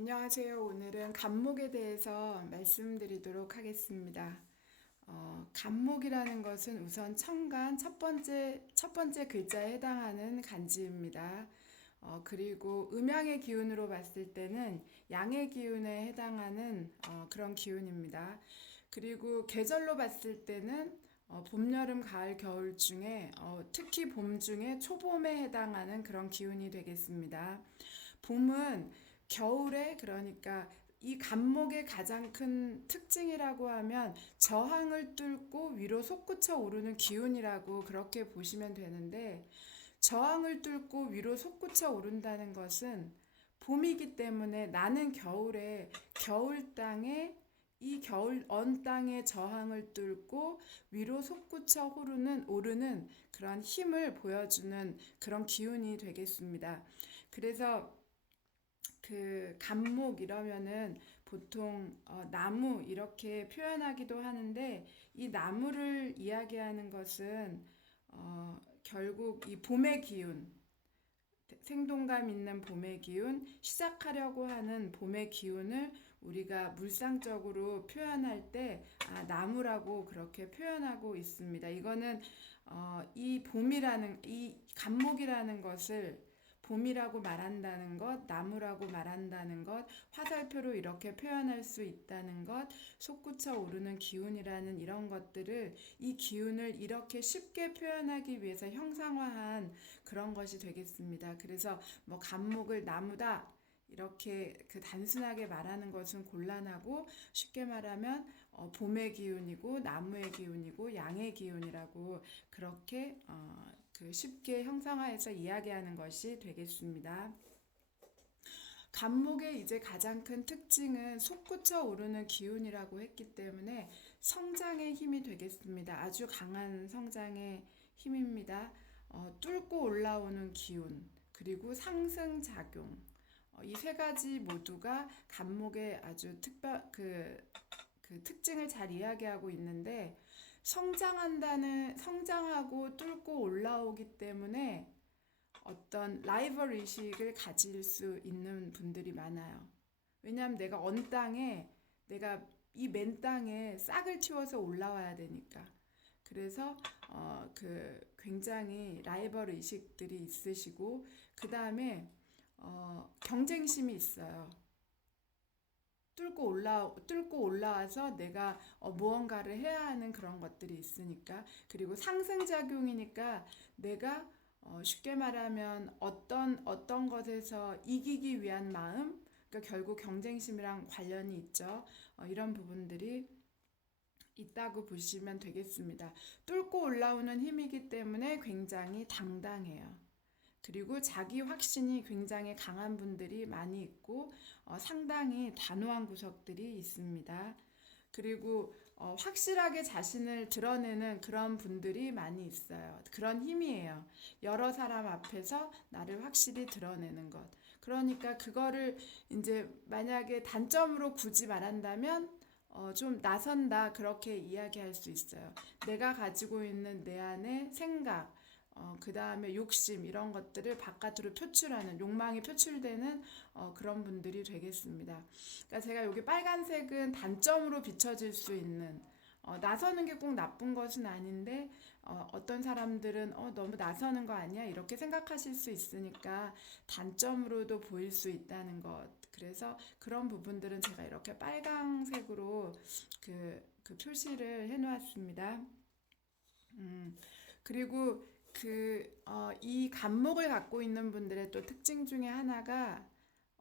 안녕하세요. 오늘은 간목에 대해서 말씀드리도록 하겠습니다. 간목이라는 것은 우선 천간 첫 번째 글자에 해당하는 간지입니다. 그리고 음양의 기운으로 봤을 때는 양의 기운에 해당하는 그런 기운입니다. 그리고 계절로 봤을 때는 봄, 여름, 가을, 겨울 중에 특히 봄 중에 초봄에 해당하는 그런 기운이 되겠습니다. 봄은 겨울에 그러니까 이 간목의 가장 큰 특징이라고 하면 저항을 뚫고 위로 솟구쳐 오르는 기운이라고 그렇게 보시면 되는데 저항을 뚫고 위로 솟구쳐 오른다는 것은 봄이기 때문에 나는 겨울에 겨울 땅에 이 겨울 언 땅의 저항을 뚫고 위로 솟구쳐 오르는 그런 힘을 보여주는 그런 기운이 되겠습니다. 그래서 그 간목 이러면은 보통 나무 이렇게 표현하기도 하는데 이 나무를 이야기하는 것은 결국 이 봄의 기운, 생동감 있는 봄의 기운, 시작하려고 하는 봄의 기운을 우리가 물상적으로 표현할 때 나무라고 그렇게 표현하고 있습니다. 이거는 이 간목이라는 것을 봄이라고 말한다는 것, 나무라고 말한다는 것, 화살표로 이렇게 표현할 수 있다는 것, 솟구쳐 오르는 기운이라는 이런 것들을 이 기운을 이렇게 쉽게 표현하기 위해서 형상화한 그런 것이 되겠습니다. 그래서 뭐 간목을 나무다 이렇게 그 단순하게 말하는 것은 곤란하고 쉽게 말하면 봄의 기운이고 나무의 기운이고 양의 기운이라고 그렇게 그 쉽게 형상화해서 이야기하는 것이 되겠습니다. 간목의 이제 가장 큰 특징은 솟구쳐 오르는 기운이라고 했기 때문에 성장의 힘이 되겠습니다. 아주 강한 성장의 힘입니다. 뚫고 올라오는 기운, 그리고 상승작용. 이 세 가지 모두가 간목의 아주 그 특징을 잘 이야기하고 있는데 성장하고 뚫고 올라오기 때문에 어떤 라이벌 의식을 가질 수 있는 분들이 많아요. 왜냐하면 내가 언 땅에 내가 이 맨 땅에 싹을 틔워서 올라와야 되니까. 그래서 그 굉장히 라이벌 의식들이 있으시고 그 다음에 경쟁심이 있어요. 뚫고 올라와서 내가 무언가를 해야 하는 그런 것들이 있으니까. 그리고 상승작용이니까 내가 쉽게 말하면 어떤 것에서 이기기 위한 마음, 그러니까 결국 경쟁심이랑 관련이 있죠. 이런 부분들이 있다고 보시면 되겠습니다. 뚫고 올라오는 힘이기 때문에 굉장히 당당해요. 그리고 자기 확신이 굉장히 강한 분들이 많이 있고 상당히 단호한 구석들이 있습니다. 그리고 확실하게 자신을 드러내는 그런 분들이 많이 있어요. 그런 힘이에요. 여러 사람 앞에서 나를 확실히 드러내는 것. 그러니까 그거를 이제 만약에 단점으로 굳이 말한다면 좀 나선다 그렇게 이야기할 수 있어요. 내가 가지고 있는 내 안의 생각, 그 다음에 욕심 이런 것들을 바깥으로 표출하는 욕망이 표출되는 그런 분들이 되겠습니다. 그러니까 제가 여기 빨간색은 단점으로 비춰질 수 있는 나서는 게 꼭 나쁜 것은 아닌데 어떤 사람들은 너무 나서는 거 아니야? 이렇게 생각하실 수 있으니까 단점으로도 보일 수 있다는 것. 그래서 그런 부분들은 제가 이렇게 빨강색으로 그 표시를 해놓았습니다. 그리고 이 간목을 갖고 있는 분들의 또 특징 중에 하나가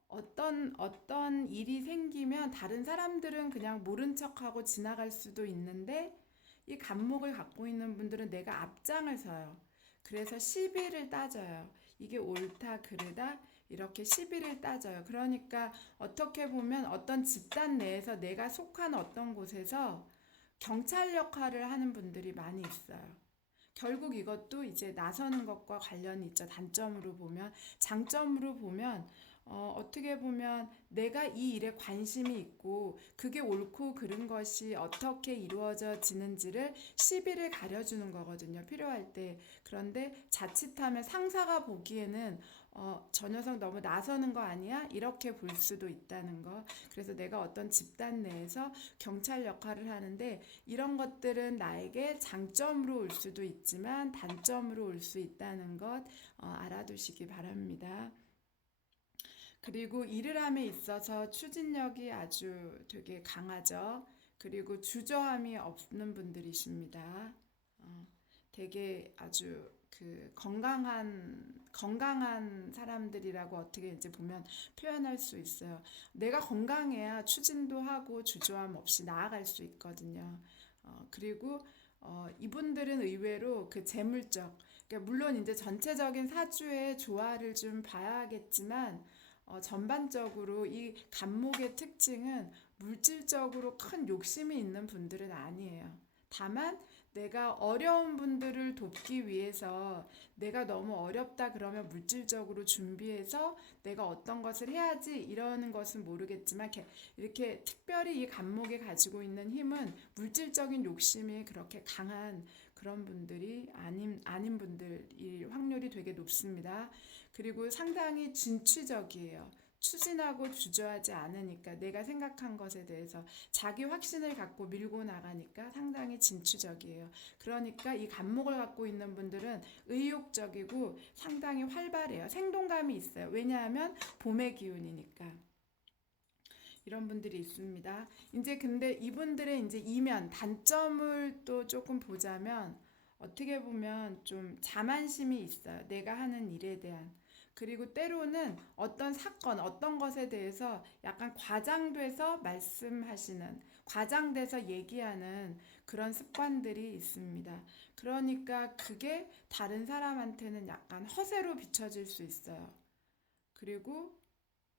어떤 일이 생기면 다른 사람들은 그냥 모른 척하고 지나갈 수도 있는데 이 간목을 갖고 있는 분들은 내가 앞장을 서요. 그래서 시비를 따져요. 이게 옳다, 그르다, 이렇게 시비를 따져요. 그러니까 어떻게 보면 어떤 집단 내에서 내가 속한 어떤 곳에서 경찰 역할을 하는 분들이 많이 있어요. 결국 이것도 이제 나서는 것과 관련이 있죠. 단점으로 보면. 장점으로 보면 어떻게 보면 내가 이 일에 관심이 있고 그게 옳고 그른 것이 어떻게 이루어지는지를 시비를 가려주는 거거든요. 필요할 때. 그런데 자칫하면 상사가 보기에는 저 녀석 너무 나서는 거 아니야? 이렇게 볼 수도 있다는 거. 그래서 내가 어떤 집단 내에서 경찰 역할을 하는데 이런 것들은 나에게 장점으로 올 수도 있지만 단점으로 올 수 있다는 것 알아두시기 바랍니다. 그리고 일을 함에 있어서 추진력이 아주 되게 강하죠. 그리고 주저함이 없는 분들이십니다. 되게 아주 그 건강한 사람들이라고 어떻게 이제 보면 표현할 수 있어요. 내가 건강해야 추진도 하고 주저함 없이 나아갈 수 있거든요. 그리고 이분들은 의외로 그 재물적, 그러니까 물론 이제 전체적인 사주의 조화를 좀 봐야겠지만 전반적으로 이 간목의 특징은 물질적으로 큰 욕심이 있는 분들은 아니에요. 다만 내가 어려운 분들을 돕기 위해서 내가 너무 어렵다 그러면 물질적으로 준비해서 내가 어떤 것을 해야지 이러는 것은 모르겠지만 이렇게 특별히 이 간목에 가지고 있는 힘은 물질적인 욕심이 그렇게 강한 그런 분들이 아닌 분들일 확률이 되게 높습니다. 그리고 상당히 진취적이에요. 추진하고 주저하지 않으니까 내가 생각한 것에 대해서 자기 확신을 갖고 밀고 나가니까 상당히 진취적이에요. 그러니까 이 간목을 갖고 있는 분들은 의욕적이고 상당히 활발해요. 생동감이 있어요. 왜냐하면 봄의 기운이니까. 이런 분들이 있습니다. 이제 근데 이분들의 이제 이면 단점을 또 조금 보자면 어떻게 보면 좀 자만심이 있어요. 내가 하는 일에 대한. 그리고 때로는 어떤 사건, 어떤 것에 대해서 약간 과장돼서 말씀하시는, 과장돼서 얘기하는 그런 습관들이 있습니다. 그러니까 그게 다른 사람한테는 약간 허세로 비춰질 수 있어요. 그리고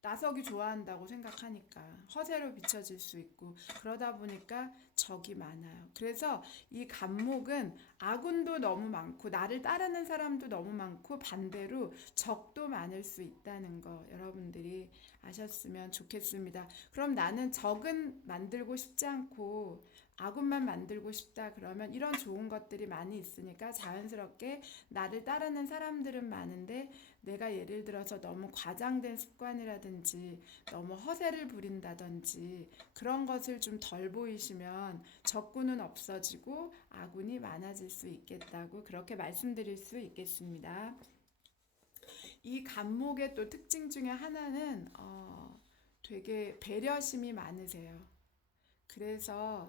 나서기 좋아한다고 생각하니까 허세로 비춰질 수 있고 그러다 보니까 적이 많아요. 그래서 이 간목은 아군도 너무 많고 나를 따르는 사람도 너무 많고 반대로 적도 많을 수 있다는 거 여러분들이 아셨으면 좋겠습니다. 그럼 나는 적은 만들고 싶지 않고 아군만 만들고 싶다 그러면 이런 좋은 것들이 많이 있으니까 자연스럽게 나를 따르는 사람들은 많은데 내가 예를 들어서 너무 과장된 습관이라든지 너무 허세를 부린다든지 그런 것을 좀 덜 보이시면 적군은 없어지고 아군이 많아질 수 있겠다고 그렇게 말씀드릴 수 있겠습니다. 이 간목의 또 특징 중에 하나는 되게 배려심이 많으세요. 그래서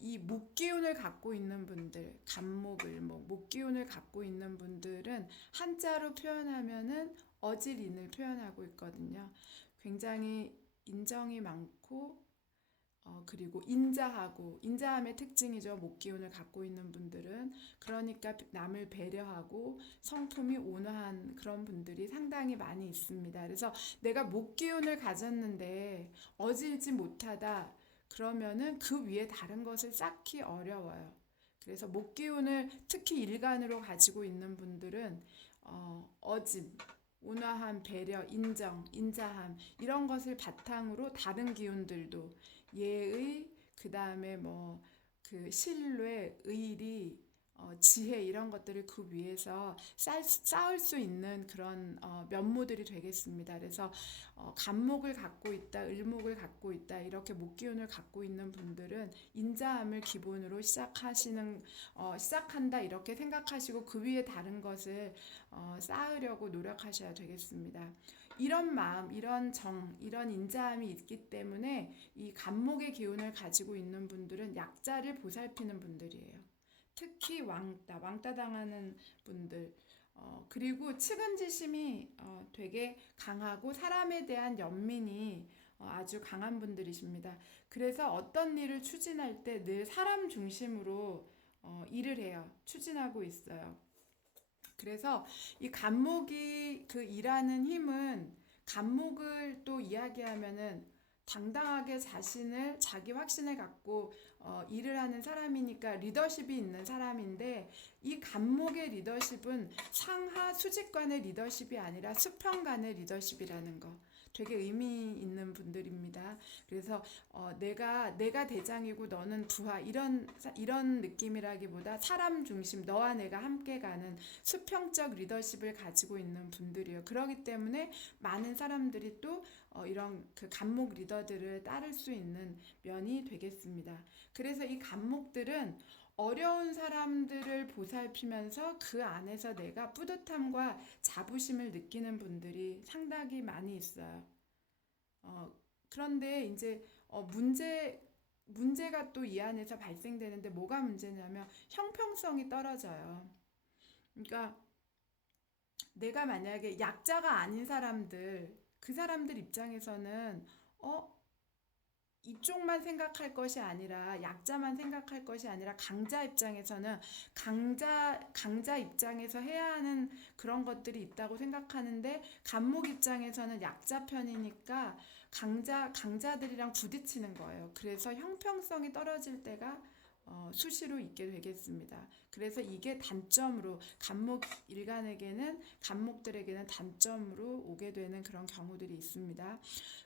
이 목기운을 갖고 있는 분들, 간목을 목기운을 갖고 있는 분들은 한자로 표현하면은 어질인을 표현하고 있거든요. 굉장히 인정이 많고 그리고 인자함의 특징이죠. 목기운을 갖고 있는 분들은 그러니까 남을 배려하고 성품이 온화한 그런 분들이 상당히 많이 있습니다. 그래서 내가 목기운을 가졌는데 어질지 못하다 그러면은 그 위에 다른 것을 쌓기 어려워요. 그래서 목기운을 특히 일간으로 가지고 있는 분들은 어짐, 온화함, 배려, 인정, 인자함 이런 것을 바탕으로 다른 기운들도 예의, 그 다음에 그 신뢰, 의리, 지혜 이런 것들을 그 위에서 쌓을 수 있는 그런 면모들이 되겠습니다. 그래서 간목을 갖고 있다, 을목을 갖고 있다 이렇게 목기운을 갖고 있는 분들은 인자함을 기본으로 시작한다 이렇게 생각하시고 그 위에 다른 것을 쌓으려고 노력하셔야 되겠습니다. 이런 마음, 이런 정, 이런 인자함이 있기 때문에 이 간목의 기운을 가지고 있는 분들은 약자를 보살피는 분들이에요. 특히 왕따 당하는 분들, 그리고 측은지심이 되게 강하고 사람에 대한 연민이 아주 강한 분들이십니다. 그래서 어떤 일을 추진할 때 늘 사람 중심으로 일을 해요. 추진하고 있어요. 그래서 이 간목이 그 일하는 힘은 간목을 또 이야기하면은 당당하게 자기 확신을 갖고 일을 하는 사람이니까 리더십이 있는 사람인데 이 간목의 리더십은 상하 수직 간의 리더십이 아니라 수평 간의 리더십이라는 거. 되게 의미 있는 분들입니다. 그래서 내가 대장이고 너는 부하 이런 느낌이라기보다 사람 중심 너와 내가 함께 가는 수평적 리더십을 가지고 있는 분들이에요. 그렇기 때문에 많은 사람들이 또 이런 그 간목 리더들을 따를 수 있는 면이 되겠습니다. 그래서 이 간목들은 어려운 사람들을 보살피면서 그 안에서 내가 뿌듯함과 자부심을 느끼는 분들이 상당히 많이 있어요. 그런데 이제 문제가 또 이 안에서 발생되는데 뭐가 문제냐면 형평성이 떨어져요. 그러니까 내가 만약에 약자가 아닌 사람들, 그 사람들 입장에서는 이쪽만 생각할 것이 아니라 약자만 생각할 것이 아니라 강자 입장에서는 강자 입장에서 해야 하는 그런 것들이 있다고 생각하는데 간목 입장에서는 약자 편이니까 강자들이랑 부딪히는 거예요. 그래서 형평성이 떨어질 때가 수시로 있게 되겠습니다. 그래서 이게 단점으로 간목들에게는 단점으로 오게 되는 그런 경우들이 있습니다.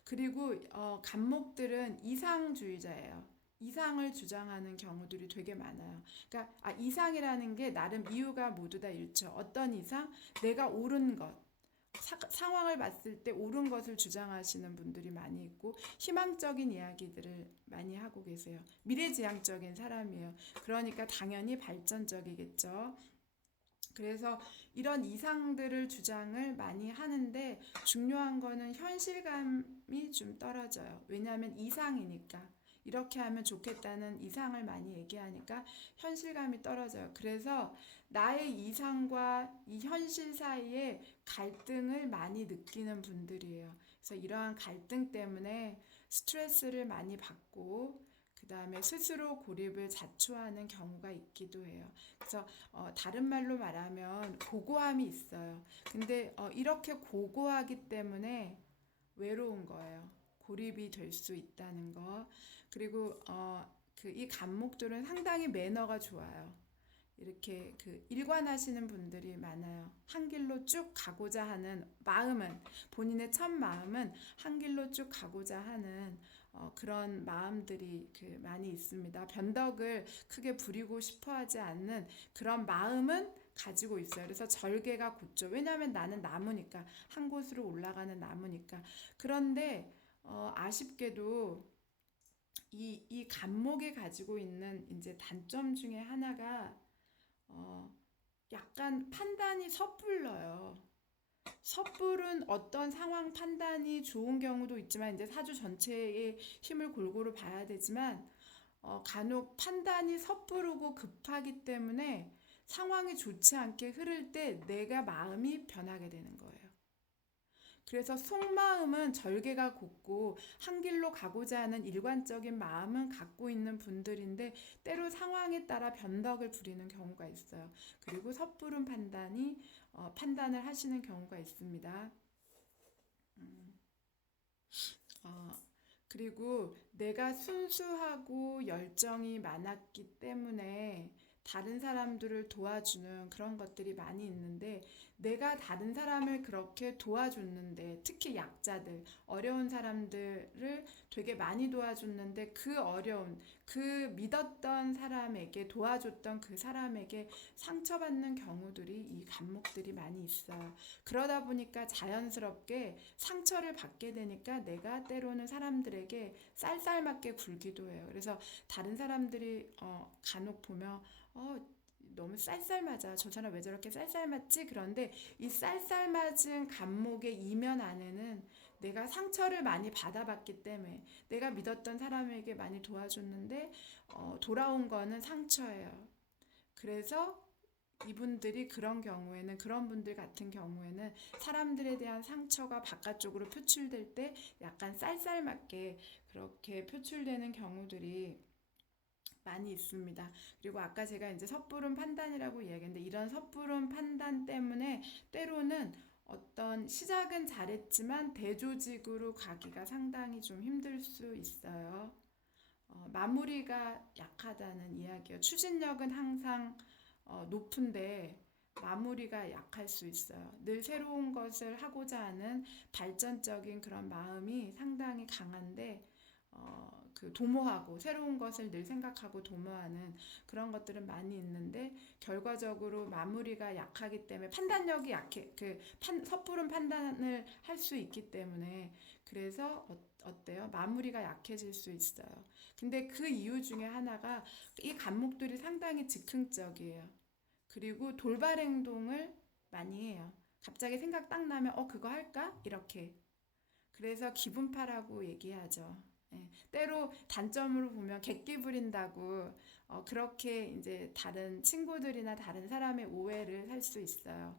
그리고 간목들은 이상주의자예요. 이상을 주장하는 경우들이 되게 많아요. 그러니까 이상이라는 게 나름 이유가 모두 다 일처. 어떤 이상? 내가 옳은 것. 상황을 봤을 때 옳은 것을 주장하시는 분들이 많이 있고 희망적인 이야기들을 많이 하고 계세요. 미래지향적인 사람이에요. 그러니까 당연히 발전적이겠죠. 그래서 이런 이상들을 주장을 많이 하는데 중요한 거는 현실감이 좀 떨어져요. 왜냐하면 이상이니까. 이렇게 하면 좋겠다는 이상을 많이 얘기하니까 현실감이 떨어져요. 그래서 나의 이상과 이 현실 사이에 갈등을 많이 느끼는 분들이에요. 그래서 이러한 갈등 때문에 스트레스를 많이 받고 그 다음에 스스로 고립을 자초하는 경우가 있기도 해요. 그래서 다른 말로 말하면 고고함이 있어요. 근데 이렇게 고고하기 때문에 외로운 거예요. 고립이 될 수 있다는 거. 그리고 이 간목들은 상당히 매너가 좋아요. 이렇게 일관하시는 분들이 많아요. 한 길로 쭉 가고자 하는 마음은 본인의 첫 마음은 한 길로 쭉 가고자 하는 그런 마음들이 많이 있습니다. 변덕을 크게 부리고 싶어하지 않는 그런 마음은 가지고 있어요. 그래서 절개가 곧죠. 왜냐하면 나는 나무니까 한 곳으로 올라가는 나무니까. 그런데 아쉽게도 이 간목이 가지고 있는 이제 단점 중에 하나가 약간 판단이 섣불러요. 섣불은 어떤 상황 판단이 좋은 경우도 있지만 이제 사주 전체의 힘을 골고루 봐야 되지만 간혹 판단이 섣부르고 급하기 때문에 상황이 좋지 않게 흐를 때 내가 마음이 변하게 되는 거예요. 그래서 속마음은 절개가 곱고 한 길로 가고자 하는 일관적인 마음은 갖고 있는 분들인데 때로 상황에 따라 변덕을 부리는 경우가 있어요. 그리고 섣부른 판단을 하시는 경우가 있습니다. 그리고 내가 순수하고 열정이 많았기 때문에 다른 사람들을 도와주는 그런 것들이 많이 있는데 내가 다른 사람을 그렇게 도와줬는데 특히 약자들, 어려운 사람들을 되게 많이 도와줬는데 그 믿었던 사람에게 도와줬던 그 사람에게 상처받는 경우들이 이 간목들이 많이 있어요. 그러다 보니까 자연스럽게 상처를 받게 되니까 내가 때로는 사람들에게 쌀쌀맞게 굴기도 해요. 그래서 다른 사람들이 간혹 보면 너무 쌀쌀맞아. 저 사람 왜 저렇게 쌀쌀맞지? 그런데 이 쌀쌀맞은 간목의 이면 안에는 내가 상처를 많이 받아봤기 때문에 내가 믿었던 사람에게 많이 도와줬는데 돌아온 거는 상처예요. 그래서 이분들이 그런 분들 같은 경우에는 사람들에 대한 상처가 바깥쪽으로 표출될 때 약간 쌀쌀맞게 그렇게 표출되는 경우들이 많이 있습니다. 그리고 아까 제가 이제 섣부른 판단이라고 이야기했는데 이런 섣부른 판단 때문에 때로는 어떤 시작은 잘했지만 대조직으로 가기가 상당히 좀 힘들 수 있어요. 마무리가 약하다는 이야기예요. 추진력은 항상 높은데 마무리가 약할 수 있어요. 늘 새로운 것을 하고자 하는 발전적인 그런 마음이 상당히 강한데, 그 도모하고 새로운 것을 늘 생각하고 도모하는 그런 것들은 많이 있는데, 결과적으로 마무리가 약하기 때문에 판단력이 약해. 섣부른 판단을 할 수 있기 때문에, 그래서 어때요? 마무리가 약해질 수 있어요. 근데 그 이유 중에 하나가 이 감목들이 상당히 즉흥적이에요. 그리고 돌발 행동을 많이 해요. 갑자기 생각 딱 나면 그거 할까? 이렇게. 그래서 기분파라고 얘기하죠. 예, 때로 단점으로 보면 객기 부린다고 그렇게 이제 다른 친구들이나 다른 사람의 오해를 살 수 있어요.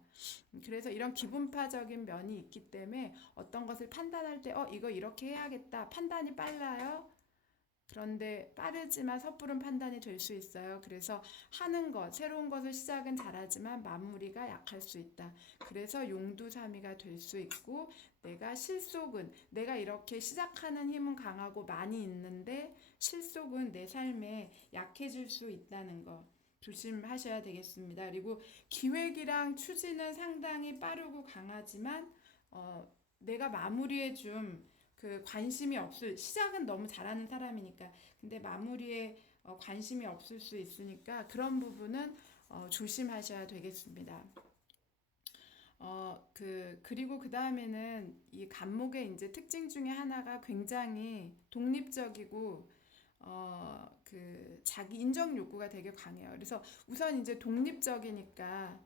그래서 이런 기분파적인 면이 있기 때문에 어떤 것을 판단할 때 이거 이렇게 해야겠다. 판단이 빨라요. 그런데 빠르지만 섣부른 판단이 될 수 있어요. 그래서 하는 것, 새로운 것을 시작은 잘하지만 마무리가 약할 수 있다. 그래서 용두사미가 될 수 있고, 내가 실속은, 내가 이렇게 시작하는 힘은 강하고 많이 있는데 실속은 내 삶에 약해질 수 있다는 거 조심하셔야 되겠습니다. 그리고 기획이랑 추진은 상당히 빠르고 강하지만 내가 마무리에 좀 관심이 없을, 시작은 너무 잘하는 사람이니까, 근데 마무리에 관심이 없을 수 있으니까 그런 부분은 조심하셔야 되겠습니다. 그리고 그 다음에는 이 간목의 이제 특징 중에 하나가 굉장히 독립적이고 자기 인정 욕구가 되게 강해요. 그래서 우선 이제 독립적이니까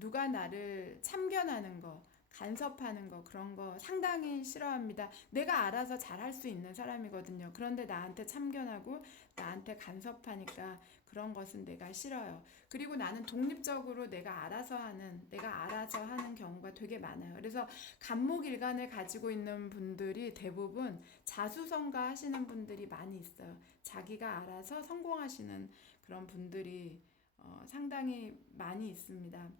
누가 나를 참견하는 거, 간섭하는 거, 그런 거 상당히 싫어합니다. 내가 알아서 잘할 수 있는 사람이거든요. 그런데 나한테 참견하고 나한테 간섭하니까 그런 것은 내가 싫어요. 그리고 나는 독립적으로 내가 알아서 하는 경우가 되게 많아요. 그래서 간목일간을 가지고 있는 분들이 대부분 자수성가 하시는 분들이 많이 있어요. 자기가 알아서 성공하시는 그런 분들이 상당히 많이 있습니다.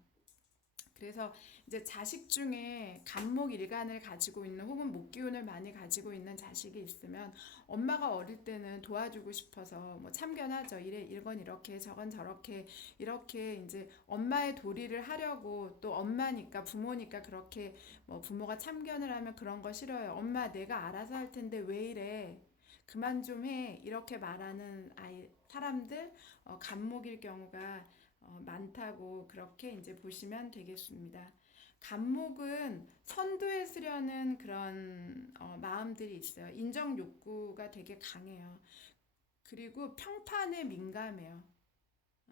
그래서 이제 자식 중에 간목일간을 가지고 있는, 혹은 목기운을 많이 가지고 있는 자식이 있으면 엄마가 어릴 때는 도와주고 싶어서 뭐 참견하죠. 이건 이렇게 저건 저렇게, 이렇게 이제 엄마의 도리를 하려고, 또 엄마니까 부모니까 그렇게 뭐 부모가 참견을 하면 그런 거 싫어요. 엄마 내가 알아서 할 텐데 왜 이래? 그만 좀 해. 이렇게 말하는 사람들, 간목일 경우가 많다고 그렇게 이제 보시면 되겠습니다. 간목은 선도에 쓰려는 그런 마음들이 있어요. 인정 욕구가 되게 강해요. 그리고 평판에 민감해요.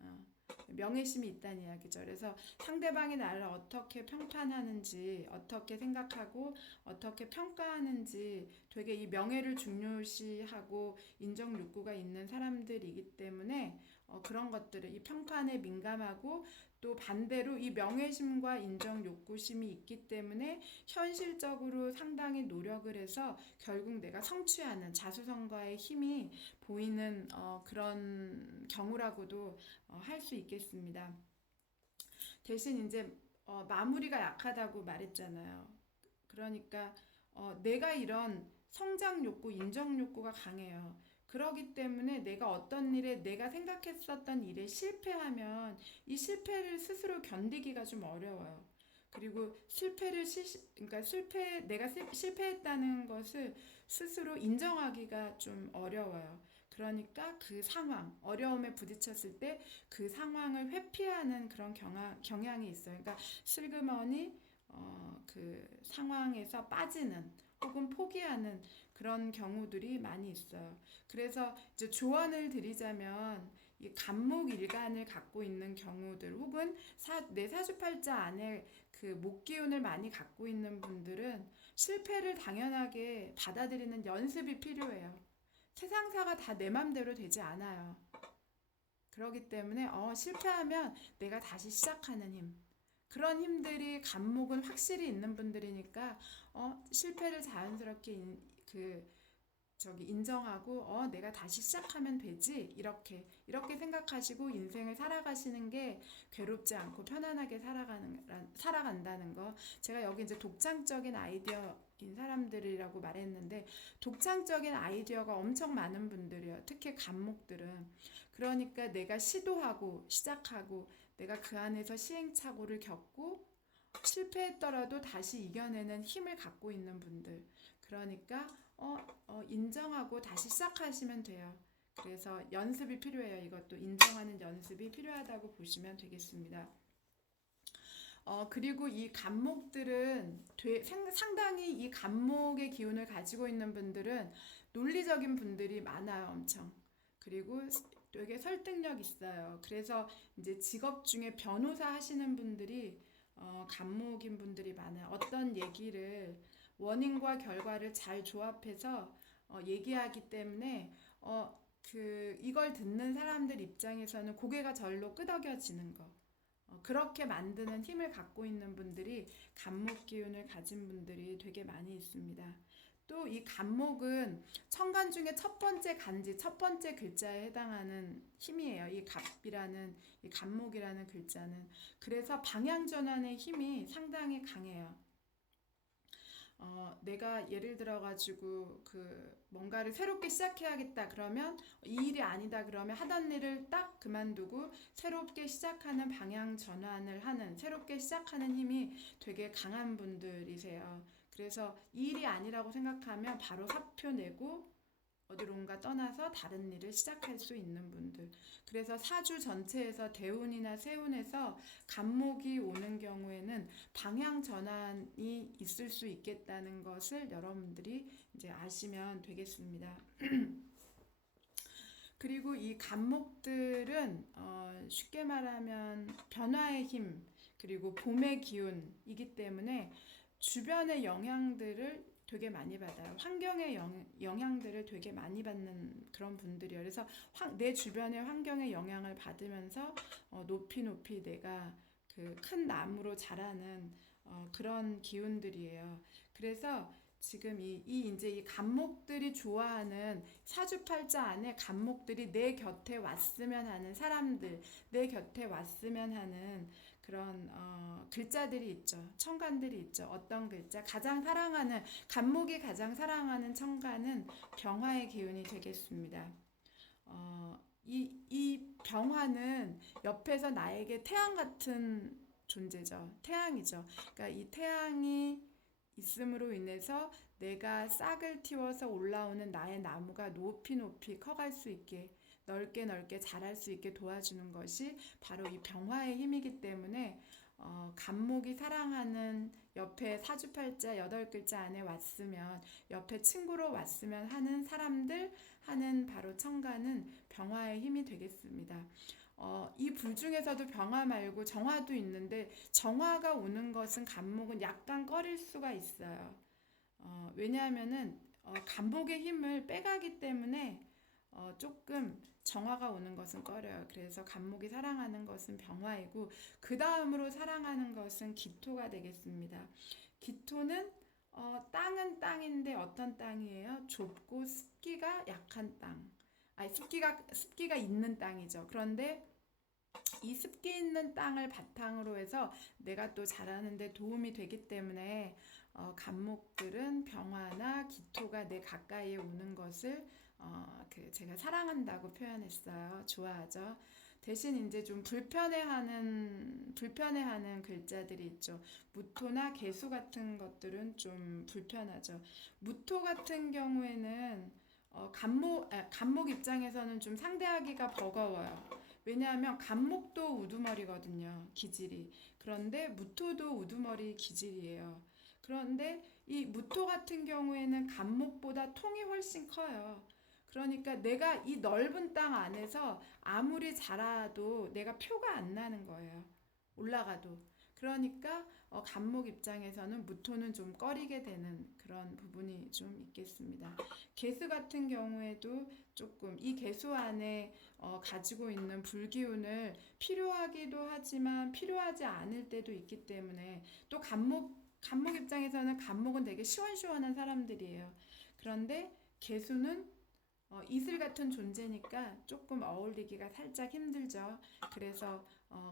어, 명예심이 있다는 이야기죠. 그래서 상대방이 나를 어떻게 평판하는지, 어떻게 생각하고 어떻게 평가하는지 되게 이 명예를 중요시하고 인정 욕구가 있는 사람들이기 때문에 그런 것들을, 이 평판에 민감하고, 또 반대로 이 명예심과 인정 욕구심이 있기 때문에 현실적으로 상당히 노력을 해서 결국 내가 성취하는, 자수성가의 힘이 보이는 그런 경우라고도 할 수 있겠습니다. 대신 이제 마무리가 약하다고 말했잖아요. 그러니까 내가 이런 성장 욕구, 인정 욕구가 강해요. 그러기 때문에 내가 어떤 일에, 내가 생각했었던 일에 실패하면 이 실패를 스스로 견디기가 좀 어려워요. 그리고 그러니까 내가 실패했다는 것을 스스로 인정하기가 좀 어려워요. 그러니까 그 상황, 어려움에 부딪혔을 때 그 상황을 회피하는 그런 경향이 있어요. 그러니까 슬그머니 그 상황에서 빠지는, 혹은 포기하는 그런 경우들이 많이 있어요. 그래서 이제 조언을 드리자면, 이 간목일간을 갖고 있는 경우들, 혹은 내 사주팔자 안에 그 목기운을 많이 갖고 있는 분들은 실패를 당연하게 받아들이는 연습이 필요해요. 세상사가 다 내 맘대로 되지 않아요. 그렇기 때문에 실패하면 내가 다시 시작하는 힘, 그런 힘들이, 간목은 확실히 있는 분들이니까 실패를 자연스럽게 인정하고 내가 다시 시작하면 되지, 이렇게 생각하시고 인생을 살아가시는 게 괴롭지 않고 편안하게 살아간다는 거. 제가 여기 이제 독창적인 아이디어인 사람들이라고 말했는데, 독창적인 아이디어가 엄청 많은 분들이요. 특히 간목들은. 그러니까 내가 시도하고 시작하고 내가 그 안에서 시행착오를 겪고 실패했더라도 다시 이겨내는 힘을 갖고 있는 분들. 그러니까 인정하고 다시 시작하시면 돼요. 그래서 연습이 필요해요. 이것도 인정하는 연습이 필요하다고 보시면 되겠습니다. 그리고 이 간목들은 상당히 이 간목의 기운을 가지고 있는 분들은 논리적인 분들이 많아요, 엄청. 그리고 되게 설득력 있어요. 그래서 이제 직업 중에 변호사 하시는 분들이 간목인 분들이 많아요. 어떤 얘기를 원인과 결과를 잘 조합해서 얘기하기 때문에 이걸 듣는 사람들 입장에서는 고개가 절로 끄덕여지는 거. 그렇게 만드는 힘을 갖고 있는 분들이 간목 기운을 가진 분들이 되게 많이 있습니다. 또 이 간목은 천간 중에 첫 번째 간지, 첫 번째 글자에 해당하는 힘이에요. 이 갑이라는, 이 간목이라는 글자는. 그래서 방향 전환의 힘이 상당히 강해요. 내가 예를 들어가지고 뭔가를 새롭게 시작해야겠다 그러면 이 일이 아니다 그러면 하던 일을 딱 그만두고 새롭게 시작하는 방향 전환을 하는 새롭게 시작하는 힘이 되게 강한 분들이세요. 그래서 이 일이 아니라고 생각하면 바로 사표 내고 어디론가 떠나서 다른 일을 시작할 수 있는 분들. 그래서 사주 전체에서 대운이나 세운에서 간목이 오는 경우에는 방향 전환이 있을 수 있겠다는 것을 여러분들이 이제 아시면 되겠습니다. 그리고 이 간목들은 쉽게 말하면 변화의 힘 그리고 봄의 기운이기 때문에 주변의 영향들을 되게 많이 받아요. 환경의 영향들을 되게 많이 받는 그런 분들이에요. 그래서 내 주변의 환경의 영향을 받으면서 높이 내가 큰 나무로 자라는 그런 기운들이에요. 그래서 지금 이제 이 간목들이 좋아하는 사주팔자 안에 간목들이 내 곁에 왔으면 하는 사람들, 내 곁에 왔으면 하는 그런 글자들이 있죠. 천간들이 있죠. 어떤 글자? 간목이 가장 사랑하는 천간은 병화의 기운이 되겠습니다. 이 병화는 옆에서 나에게 태양 같은 존재죠. 태양이죠. 그러니까 이 태양이 있음으로 인해서 내가 싹을 틔워서 올라오는 나의 나무가 높이 커갈 수 있게 넓게 자랄 수 있게 도와주는 것이 바로 이 병화의 힘이기 때문에 간목이 사랑하는 옆에 사주팔자 8글자 안에 왔으면 옆에 친구로 왔으면 하는 사람들 하는 바로 천간은 병화의 힘이 되겠습니다. 이 불 중에서도 병화 말고 정화도 있는데 정화가 오는 것은 간목은 약간 꺼릴 수가 있어요. 왜냐하면은 간목의 힘을 빼가기 때문에 조금 정화가 오는 것은 꺼려요. 그래서 간목이 사랑하는 것은 병화이고 그 다음으로 사랑하는 것은 기토가 되겠습니다. 기토는 땅은 땅인데 어떤 땅이에요? 좁고 습기가 약한 땅. 아니 습기가 있는 땅이죠. 그런데 이 습기 있는 땅을 바탕으로 해서 내가 또 자라는데 도움이 되기 때문에 간목들은 병화나 기토가 내 가까이에 오는 것을 제가 사랑한다고 표현했어요. 좋아하죠. 대신 이제 좀 불편해하는 글자들이 있죠. 무토나 개수 같은 것들은 좀 불편하죠. 무토 같은 경우에는 간목 입장에서는 좀 상대하기가 버거워요. 왜냐하면 간목도 우두머리거든요. 기질이. 그런데 무토도 우두머리 기질이에요. 그런데 이 무토 같은 경우에는 간목보다 통이 훨씬 커요. 그러니까 내가 이 넓은 땅 안에서 아무리 자라도 내가 표가 안 나는 거예요. 올라가도. 그러니까 간목 입장에서는 무토는 좀 꺼리게 되는 그런 부분이 좀 있겠습니다. 개수 같은 경우에도 조금 이 개수 안에 가지고 있는 불기운을 필요하기도 하지만 필요하지 않을 때도 있기 때문에 또 간목 입장에서는 간목은 되게 시원시원한 사람들이에요. 그런데 개수는 이슬 같은 존재니까 조금 어울리기가 살짝 힘들죠. 그래서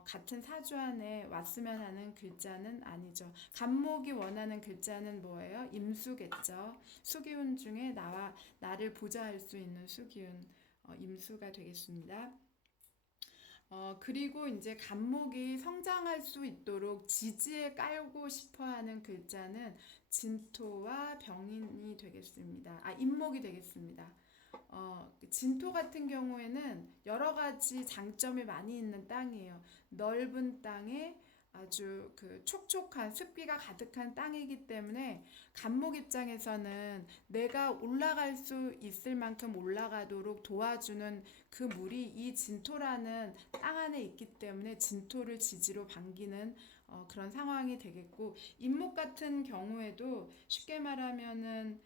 같은 사주 안에 왔으면 하는 글자는 아니죠. 간목이 원하는 글자는 뭐예요? 임수겠죠. 수기운 중에 나를 보좌할 수 있는 수기운 임수가 되겠습니다. 그리고 이제 간목이 성장할 수 있도록 지지에 깔고 싶어 하는 글자는 진토와 병인이 되겠습니다. 인목이 되겠습니다. 진토 같은 경우에는 여러 가지 장점이 많이 있는 땅이에요. 넓은 땅에 아주 그 촉촉한 습기가 가득한 땅이기 때문에 간목 입장에서는 내가 올라갈 수 있을 만큼 올라가도록 도와주는 그 물이 이 진토라는 땅 안에 있기 때문에 진토를 지지로 반기는 그런 상황이 되겠고, 인목 같은 경우에도 쉽게 말하면은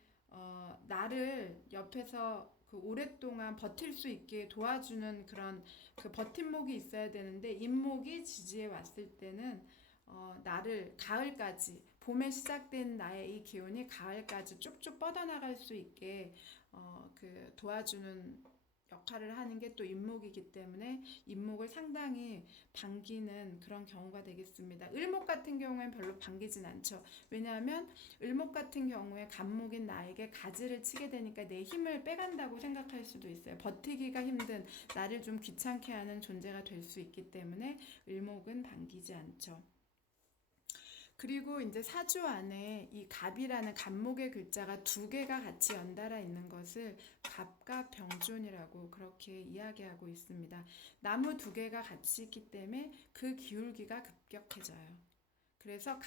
나를 옆에서 그 오랫동안 버틸 수 있게 도와주는 그런 그 버팀목이 있어야 되는데, 인목이 지지에 왔을 때는 나를 가을까지, 봄에 시작된 나의 이 기운이 가을까지 쭉쭉 뻗어나갈 수 있게 그 도와주는 역할을 하는 게 또 인목이기 때문에 인목을 상당히 반기는 그런 경우가 되겠습니다. 을목 같은 경우엔 별로 반기진 않죠. 왜냐하면 을목 같은 경우에 간목인 나에게 가지를 치게 되니까 내 힘을 빼간다고 생각할 수도 있어요. 버티기가 힘든, 나를 좀 귀찮게 하는 존재가 될 수 있기 때문에 을목은 반기지 않죠. 그리고 이제 사주 안에 이 갑이라는 간목의 글자가 두 개가 같이 연달아 있는 것을 갑갑병존이라고 그렇게 이야기하고 있습니다. 나무 두 개가 같이 있기 때문에 그 기울기가 급격해져요. 그래서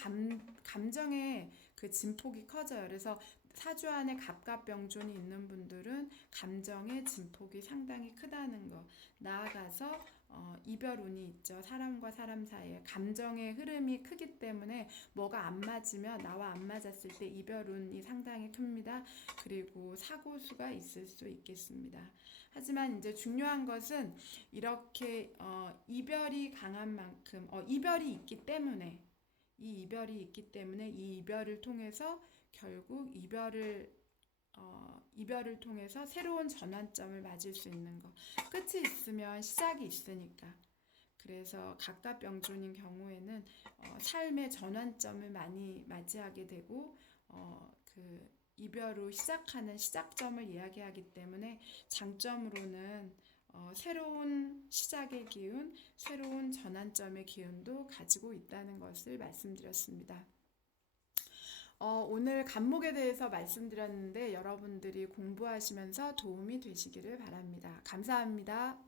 감정의 그 진폭이 커져요. 그래서 사주 안에 갑갑병존이 있는 분들은 감정의 진폭이 상당히 크다는 거. 나아가서 이별운이 있죠. 사람과 사람 사이에 감정의 흐름이 크기 때문에 뭐가 안 맞으면, 나와 안 맞았을 때 이별운이 상당히 큽니다. 그리고 사고수가 있을 수 있겠습니다. 하지만 이제 중요한 것은 이렇게 이별이 강한 만큼 이별이 있기 때문에, 이 이별을 통해서 결국 이별을 통해서 새로운 전환점을 맞을 수 있는 거. 끝이 있으면 시작이 있으니까. 그래서 갑갑병존인 경우에는 삶의 전환점을 많이 맞이하게 되고 그 이별 후 시작하는 시작점을 이야기하기 때문에 장점으로는 새로운 시작의 기운, 새로운 전환점의 기운도 가지고 있다는 것을 말씀드렸습니다. 오늘 간목에 대해서 말씀드렸는데 여러분들이 공부하시면서 도움이 되시기를 바랍니다. 감사합니다.